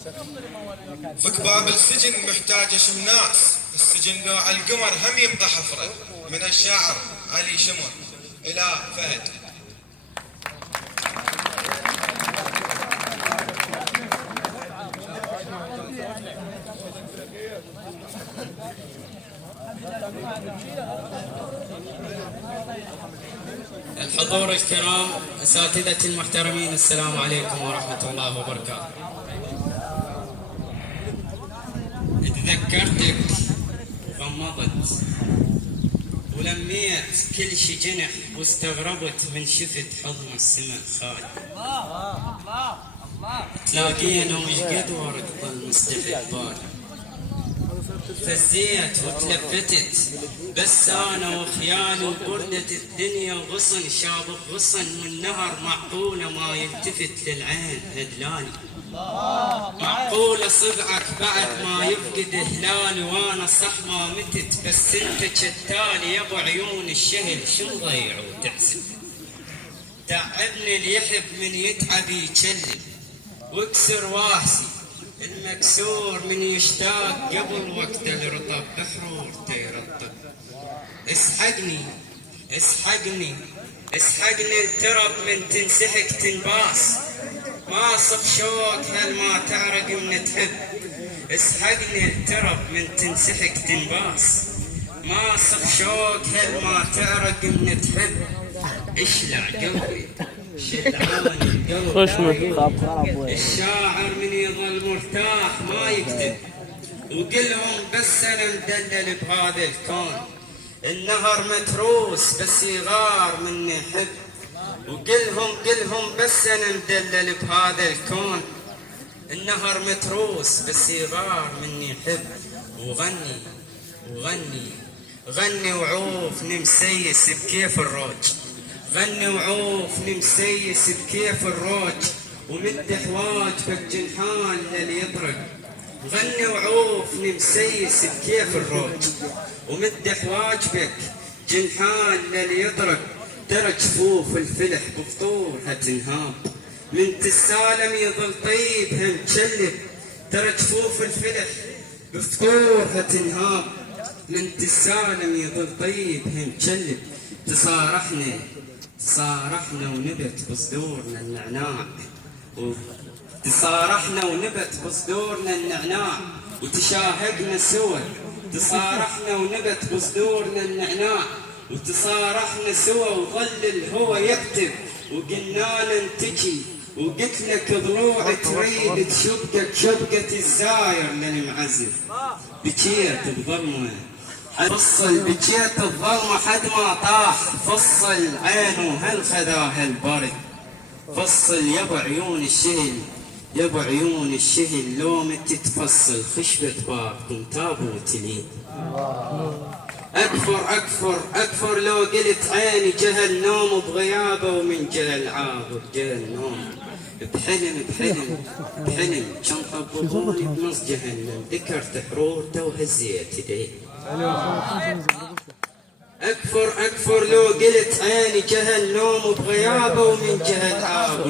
فك باب السجن محتاج شمناس، السجن نوع القمر هم يبقى حفرة. من الشاعر علي شمر إلى فهد. الحضور الكرام، أساتذتي المحترمين، السلام عليكم ورحمة الله وبركاته. تذكرتك غمضت ولميت كل شي جنح، واستغربت من شفت حضن السماء خالي. تلاقينا وش قد ورد ظل مستحق بالي، فزيت وتلفتت بس انا وخيالي، وبردت الدنيا غصن شابك غصن، والنهر معقوله ما يلتفت للعين هدلالي. معقوله صبعك بعد ما يفقد هلالي، وانا صح ما متت بس انت كتالي. يا ابو عيون الشهل شو ضيع وتحسب، تعبني اللي يحب من يتعب يجلب، واكسر واحسي المكسور من يشتاق قبل وقت الرطب بحرور تيرطب. اسحقني اسحقني اسحقني الترب من تنسحق تنباس، ما صف شوق هل ما تعرق من تحب. اسحقني الترب من تنسحق تنباس، ما صف شوق هل ما تعرق من تحب. اشلع قلبي شلعان القلب، الشاعر من يظل مرتاح ما يكتب. وقلهم بس انا مدلل بهذا الكون، النهر متروس بس يغار مني حب. وقلهم بس انا مدلل بهذا الكون، النهر متروس بس يغار مني حب. وغني وغني غني وعوفني مسيس بكيف الروج، غني وعوفني مسيس بكيف الروج، ومد حواجبك جنحان للي يطرق. غني وعوفني مسيس بكيف الروج، ومد حواجبك جنحان للي يطرق. ترى جفوف الفلح بفطورها تنهاب، من تسالم يظل طيبها مجلب. ترى جفوف الفلح بفطورها تنهاب، من تسالم يظل طيبها مجلب. تصارحنا ونبت بصدورنا النعناع، تصارحنا ونبت بصدورنا النعناع، وتشاهقنا سوا. تصارحنا ونبت بصدورنا النعناع، وتصارحنا سوا، وظل الهوى يكتب. وقلنا ننتجي وقلت لك ضلوع تريد تشبكك شبكة الزاير للمعزف. بكيت بظلمه فصل، بكيت الظلمه حد ما طاح، فصل عينه هل خذاها البرد. فصل يا ابو عيون الشهل، يا ابو عيون الشهل، لو مت تفصل خشبة بابكم تابوت لي. اكفر لو قلت عيني جهل نوم بغيابه، ومن جهل عابر جهل نوم. بحلم كان طبقوني بنص جهنم، ذكرت حرورته وهزيت يدي. اكفر لو قلت عيني جهل نوم بغيابه، ومن جهل عابر.